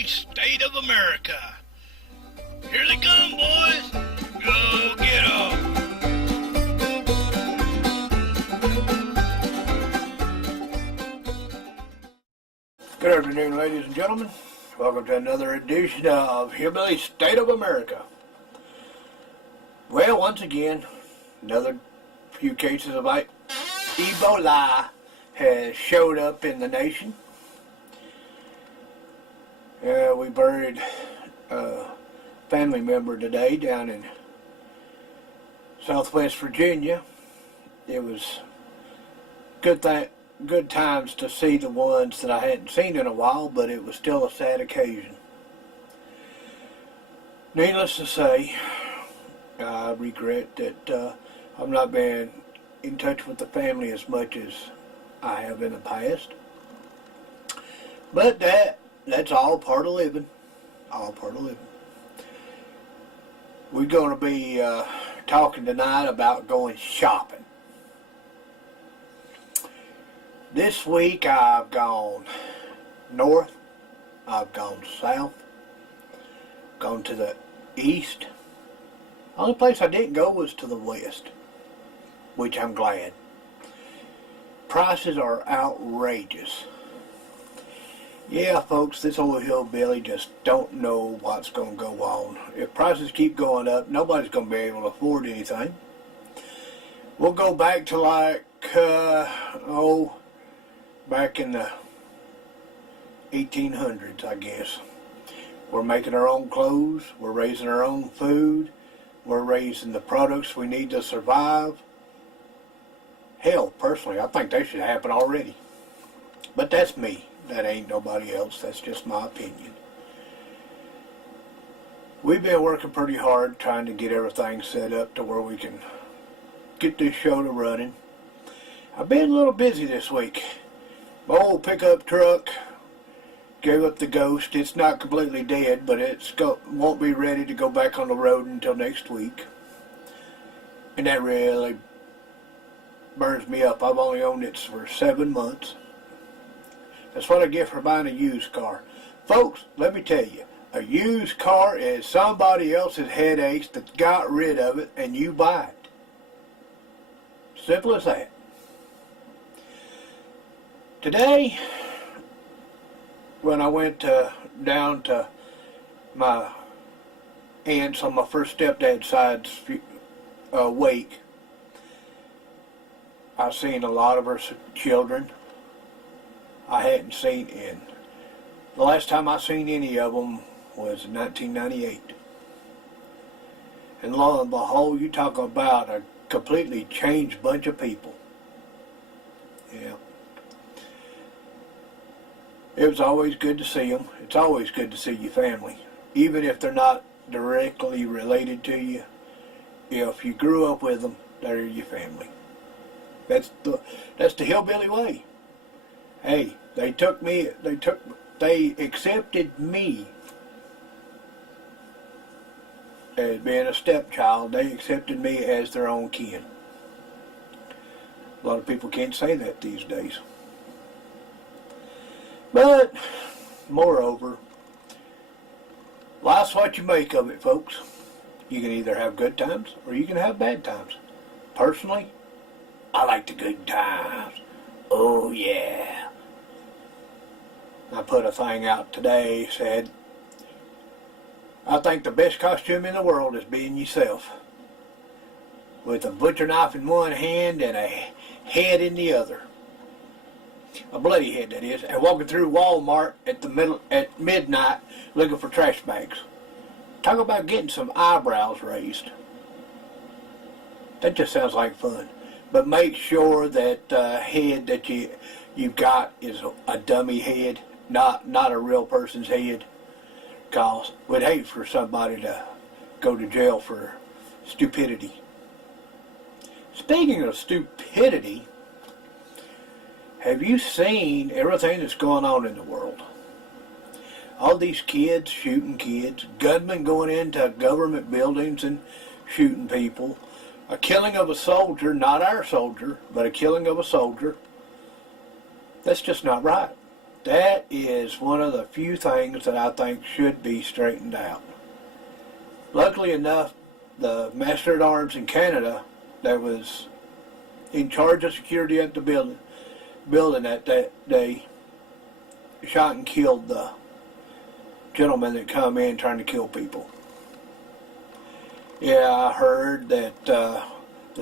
Hillbilly state of America. Here they come, boys. Go get 'em. Good afternoon, ladies and gentlemen. Welcome to another edition of Hillbilly State of America. Well, once again, another few cases of Ebola has showed up in the nation. We buried a family member today down in Southwest Virginia. It was good times to see the ones that I hadn't seen in a while, but it was still a sad occasion. Needless to say, I regret that I've not been in touch with the family as much as I have in the past. But that's all part of living. All part of living. We're going to be talking tonight about going shopping. This week I've gone north, I've gone south, gone to the east. The only place I didn't go was to the west, which I'm glad. Prices are outrageous. Yeah, folks, this old hillbilly just don't know what's going to go on. If prices keep going up, nobody's going to be able to afford anything. We'll go back to back in the 1800s, I guess. We're making our own clothes, we're raising our own food, we're raising the products we need to survive. Hell, personally, I think that should happen already. But that's me. That ain't nobody else. That's just my opinion. We've been working pretty hard trying to get everything set up to where we can get this show to running. I've been a little busy this week. My old pickup truck gave up the ghost. It's not completely dead, but won't be ready to go back on the road until next week. And that really burns me up. I've only owned it for 7 months. That's what I get for buying a used car. Folks, let me tell you, a used car is somebody else's headaches that got rid of it and you buy it. Simple as that. Today, when I went down to my aunt's on my first stepdad's side's wake, I seen a lot of her children I hadn't seen in. The last time I seen any of them was in 1998. And lo and behold, you talk about a completely changed bunch of people. Yeah. It was always good to see them. It's always good to see your family. Even if they're not directly related to you, if you grew up with them, they're your family. That's the hillbilly way. Hey, they accepted me as being a stepchild. They accepted me as their own kin. A lot of people can't say that these days. But, moreover, life's what you make of it, folks. You can either have good times or you can have bad times. Personally, I like the good times. Oh, yeah. I put a thing out today, said, I think the best costume in the world is being yourself. With a butcher knife in one hand and a head in the other. A bloody head, that is, and walking through Walmart at midnight looking for trash bags. Talk about getting some eyebrows raised. That just sounds like fun. But make sure that head that you've got is a dummy head, not a real person's head. Cause we'd hate for somebody to go to jail for stupidity. Speaking of stupidity, have you seen everything that's going on in the world? All these kids shooting kids, gunmen going into government buildings and shooting people, a killing of a soldier, not our soldier, but a killing of a soldier. That's just not right. That is one of the few things that I think should be straightened out. Luckily enough, the Master at Arms in Canada that was in charge of security at the building that day shot and killed the gentleman that come in trying to kill people. Yeah, I heard that the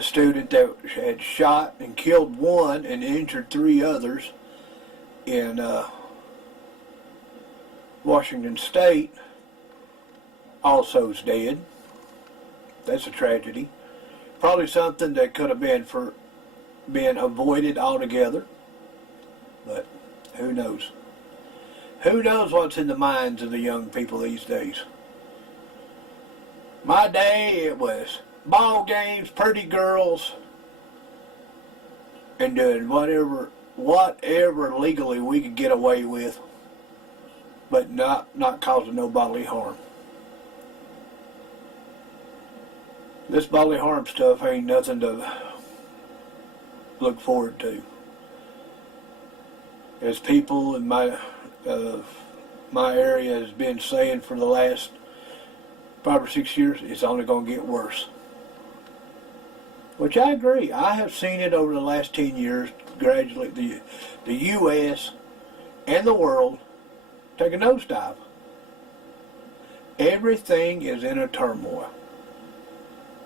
student that had shot and killed one and injured 3 others in Washington State also is dead. That's a tragedy. Probably something that could have been avoided altogether. But who knows? Who knows what's in the minds of the young people these days? My day, it was ball games, pretty girls, and doing whatever legally we could get away with, but not causing no bodily harm. This bodily harm stuff ain't nothing to look forward to. As people in my area has been saying for the last 5 or 6 years, it's only going to get worse. Which I agree. I have seen it over the last 10 years, gradually, the U.S. and the world take a nosedive. Everything is in a turmoil.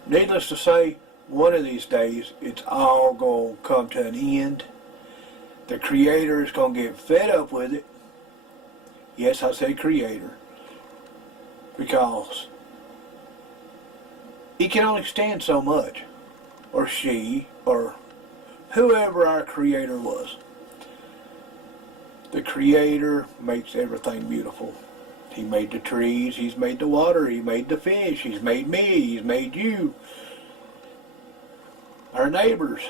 Needless to say, one of these days, it's all going to come to an end. The Creator is going to get fed up with it. Yes, I say Creator. Because He can only stand so much. Or she, or whoever our Creator was. The Creator makes everything beautiful. He made the trees, He's made the water, He made the fish, He's made me, He's made you, our neighbors,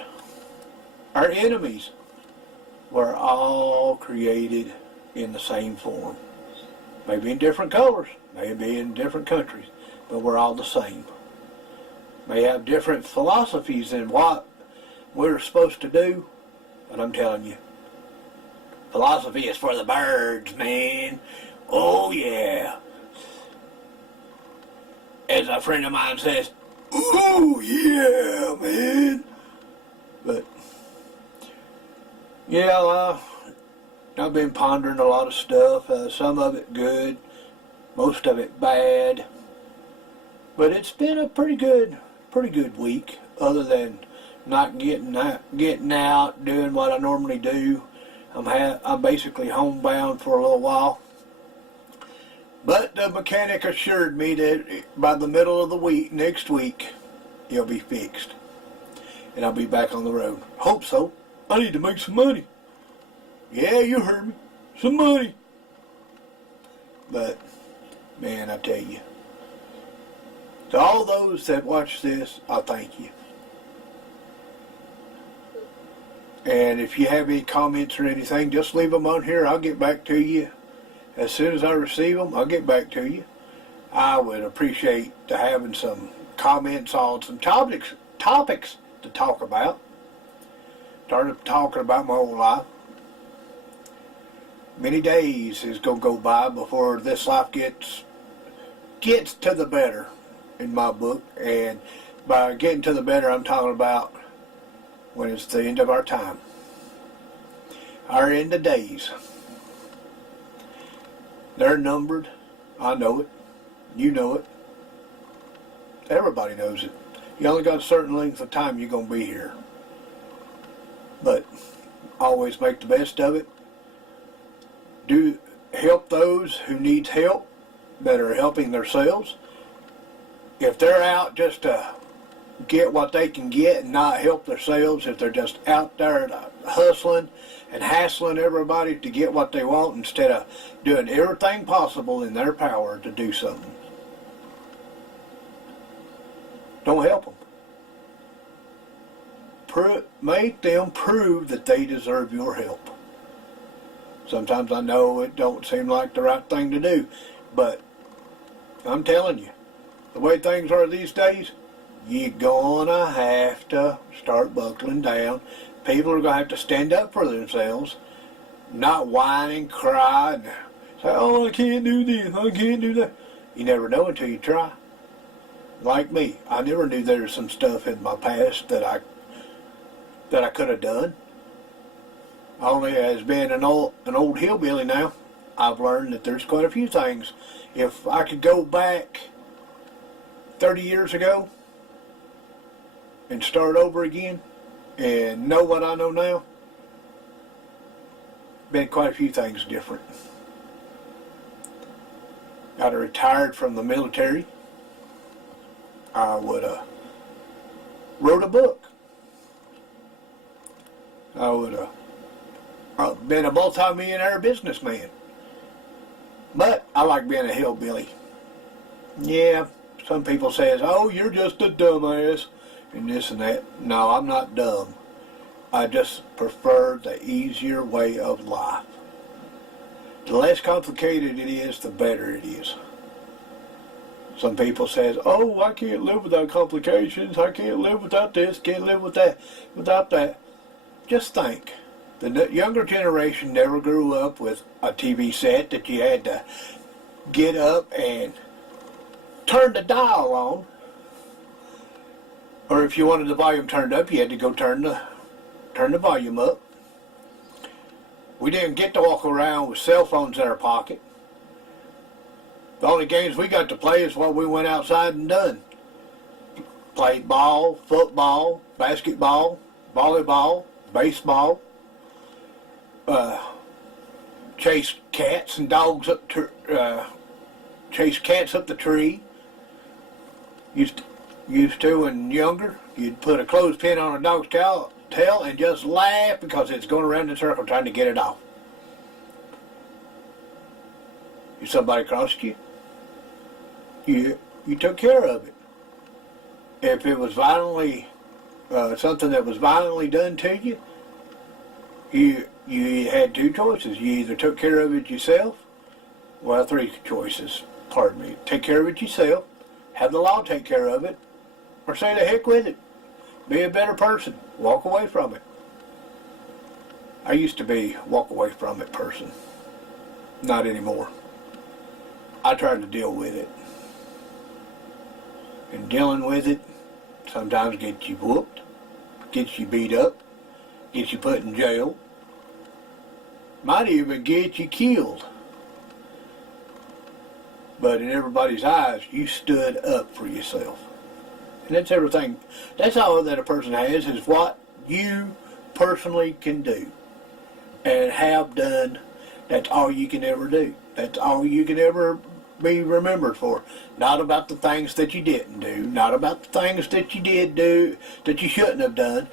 our enemies. We're all created in the same form. Maybe in different colors, maybe in different countries, but we're all the same. May have different philosophies in what we're supposed to do, but I'm telling you, philosophy is for the birds, man. Oh yeah. As a friend of mine says, oh yeah, man. But yeah, I've been pondering a lot of stuff. Some of it good, most of it bad. But it's been a pretty good week. Other than not getting out, doing what I normally do. I'm basically homebound for a little while. But the mechanic assured me that by the middle of the week, next week, it'll be fixed. And I'll be back on the road. Hope so. I need to make some money. Yeah, you heard me. Some money. But, man, I tell you. To all those that watch this, I thank you. And if you have any comments or anything, just leave them on here. I'll get back to you. As soon as I receive them, I'll get back to you. I would appreciate having some comments on some topics to talk about. Started talking about my whole life. Many days is going to go by before this life gets to the better in my book. And by getting to the better, I'm talking about when it's the end of our time. Our end of days. They're numbered. I know it. You know it. Everybody knows it. You only got a certain length of time you're going to be here. But always make the best of it. Do help those who need help that are helping themselves. If they're out just to get what they can get and not help themselves, if they're just out there hustling and hassling everybody to get what they want instead of doing everything possible in their power to do something, don't help them. Make them prove that they deserve your help. Sometimes I know it don't seem like the right thing to do, but I'm telling you, the way things are these days, you're gonna have to start buckling down. People are gonna have to stand up for themselves. not whine and cry and say, oh, I can't do this, I can't do that. You never know until you try. Like me, I never knew there was some stuff in my past that I could have done. Only as being an old hillbilly now, I've learned that there's quite a few things. If I could go back 30 years ago and start over again and know what I know now, been quite a few things different. I'd have retired from the military. I would have wrote a book. I would have been a multi-millionaire businessman. But I like being a hillbilly. Yeah, some people says, oh, you're just a dumbass and this and that. No, I'm not dumb. I just prefer the easier way of life. The less complicated it is, the better it is. Some people says, oh, I can't live without complications. I can't live without this, can't live without that. Just think. The younger generation never grew up with a TV set that you had to get up and turn the dial on. Or if you wanted the volume turned up, you had to go turn the volume up. We didn't get to walk around with cell phones in our pocket. The only games we got to play is what we went outside and done. Played ball, football, basketball, volleyball, baseball, chased cats and dogs up chased cats up the tree. Used to when younger, you'd put a clothespin on a dog's tail and just laugh because it's going around in a circle trying to get it off. If somebody crossed you, you took care of it. If it was violently something that was violently done to you, you had two choices. You either took care of it yourself, well, three choices, pardon me. Take care of it yourself, have the law take care of it, or say the heck with it. Be a better person. Walk away from it. I used to be walk away from it person. Not anymore. I tried to deal with it. And dealing with it sometimes gets you whooped, gets you beat up, gets you put in jail, might even get you killed. But in everybody's eyes, you stood up for yourself. And that's everything. That's all that a person has, is what you personally can do and have done. That's all you can ever do. That's all you can ever be remembered for. Not about the things that you didn't do, not about the things that you did do that you shouldn't have done.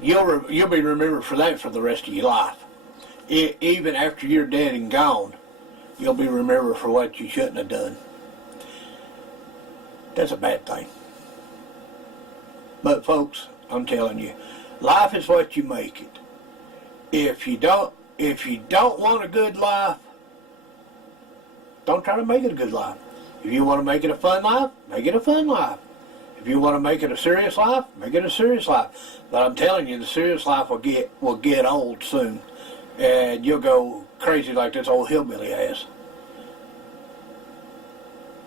You'll be remembered for that for the rest of your life. Even after you're dead and gone, you'll be remembered for what you shouldn't have done. That's a bad thing. But folks, I'm telling you, life is what you make it. If you don't want a good life, don't try to make it a good life. If you want to make it a fun life, make it a fun life. If you want to make it a serious life, make it a serious life. But I'm telling you, the serious life will get old soon, and you'll go crazy like this old hillbilly has.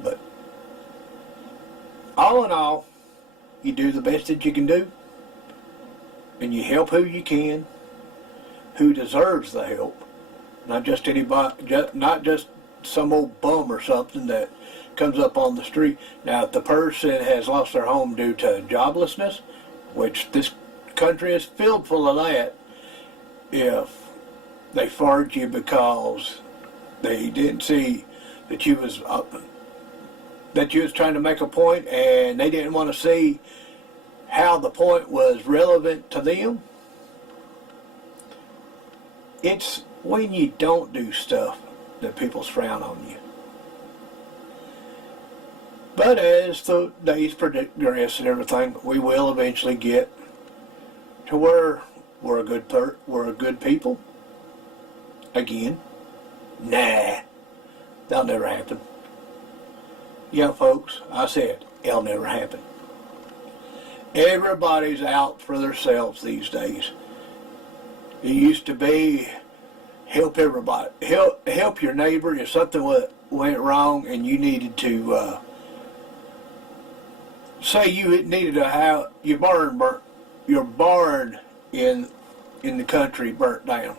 But all in all, you do the best that you can do, and you help who you can, who deserves the help. Not just anybody, not just some old bum or something that comes up on the street. Now, if the person has lost their home due to joblessness, which this country is filled full of that, if they fired you because they didn't see that you was trying to make a point and they didn't want to see how the point was relevant to them, it's when you don't do stuff that people frown on you. But as the days progress and everything, we will eventually get to where we're a good people. Again, nah, that'll never happen. Yeah, folks, I said it'll never happen. Everybody's out for themselves these days. It used to be help everybody. Help your neighbor if something went wrong and you needed to. Say you needed a house, your barn in the country burnt down,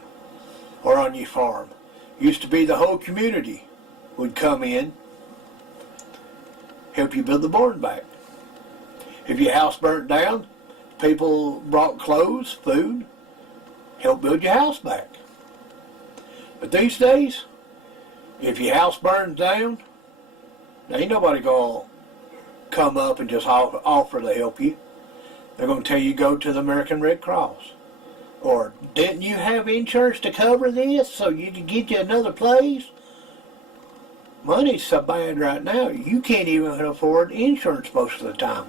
or on your farm. Used to be the whole community would come in, help you build the barn back. If your house burnt down, people brought clothes, food, help build your house back. But these days, if your house burns down, there ain't nobody gonna come up and just offer to help you. They're going to tell you go to the American Red Cross. Or, didn't you have insurance to cover this so you could get you another place? Money's so bad right now, you can't even afford insurance most of the time.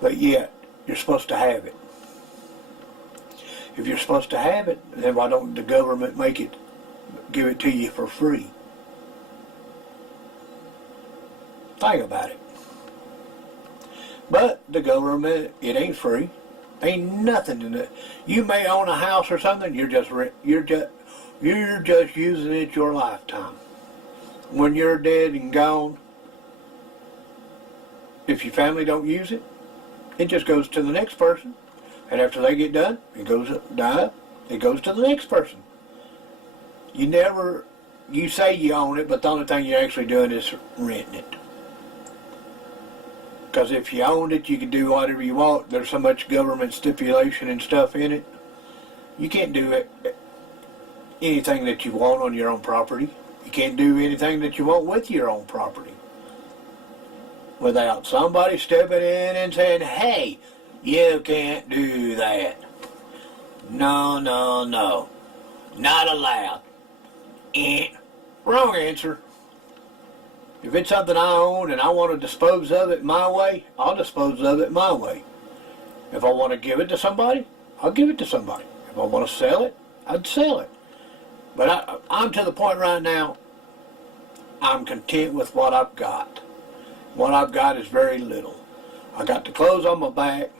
But yet, you're supposed to have it. If you're supposed to have it, then why don't the government give it to you for free? Think about it. But the government, it ain't free. Ain't nothing in it. You may own a house or something. You're just using it your lifetime. When you're dead and gone, if your family don't use it, it just goes to the next person. And after they get done, it goes to the next person. You say you own it, but the only thing you're actually doing is renting it. Because if you owned it, you could do whatever you want. There's so much government stipulation and stuff in it. You can't do anything that you want on your own property. You can't do anything that you want with your own property without somebody stepping in and saying, hey, you can't do that. No, no, no. Not allowed. Wrong answer. If it's something I own and I want to dispose of it my way, I'll dispose of it my way. If I want to give it to somebody, I'll give it to somebody. If I want to sell it, I'd sell it. But I'm to the point right now, I'm content with what I've got. What I've got is very little. I got the clothes on my back,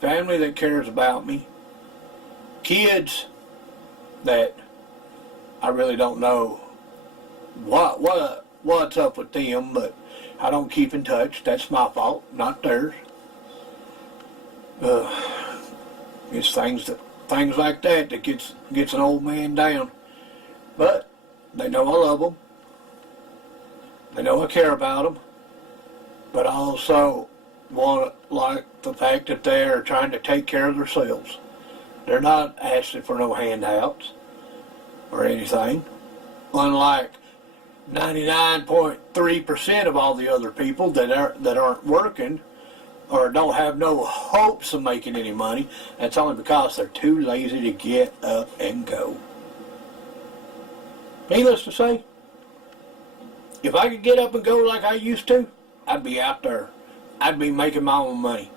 family that cares about me, kids that I really don't know what's up with them, but I don't keep in touch. That's my fault, not theirs. It's things like that gets an old man down. But they know I love them. They know I care about them. But I also like the fact that they're trying to take care of themselves. They're not asking for no handouts or anything. Unlike 99.3% of all the other people that aren't working or don't have no hopes of making any money. That's only because they're too lazy to get up and go. Needless to say, if I could get up and go like I used to, I'd be out there. I'd be making my own money.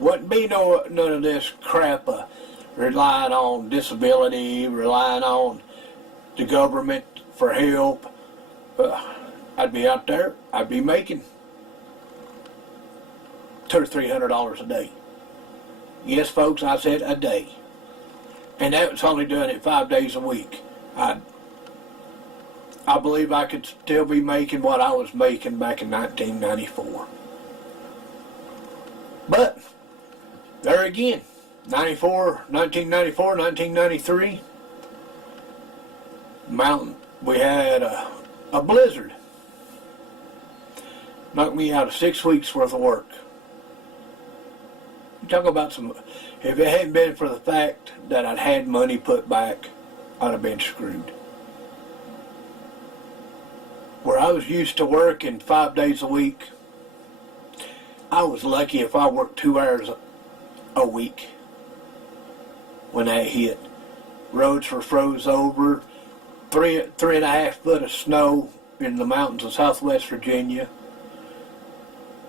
Wouldn't be none of this crap relying on disability, relying on the government for help. I'd be out there. I'd be making $200 or $300 a day. Yes, folks, I said a day. And that was only doing it 5 days a week. I believe I could still be making what I was making back in 1994. But, there again, 1994, 1993, we had a blizzard. Knocked me out of 6 weeks worth of work. You talk about if it hadn't been for the fact that I'd had money put back, I'd have been screwed. Where I was used to working 5 days a week, I was lucky if I worked 2 hours a week when that hit. Roads were froze over, 3.5 foot of snow in the mountains of southwest Virginia.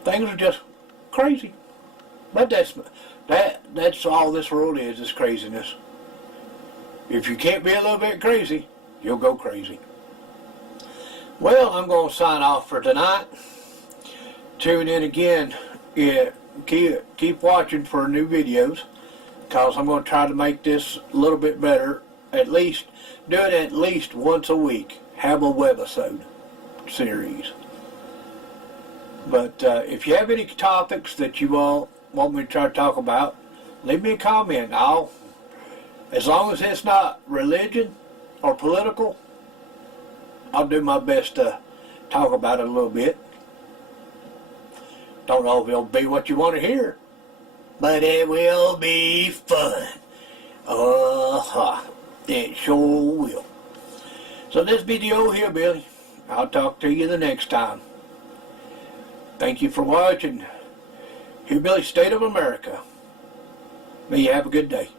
Things are just crazy. But that's all this world is craziness. If you can't be a little bit crazy, you'll go crazy. Well, I'm going to sign off for tonight. Tune in again. Yeah, keep watching for new videos, because I'm going to try to make this a little bit better at least do it at least once a week. Have a webisode series. But if you have any topics that you all want me to try to talk about, leave me a comment. As long as it's not religion or political, I'll do my best to talk about it a little bit. Don't know if it'll be what you want to hear, but it will be fun. It sure will. So this be the old Hillbilly. I'll talk to you the next time. Thank you for watching Hillbilly State of America. May you have a good day.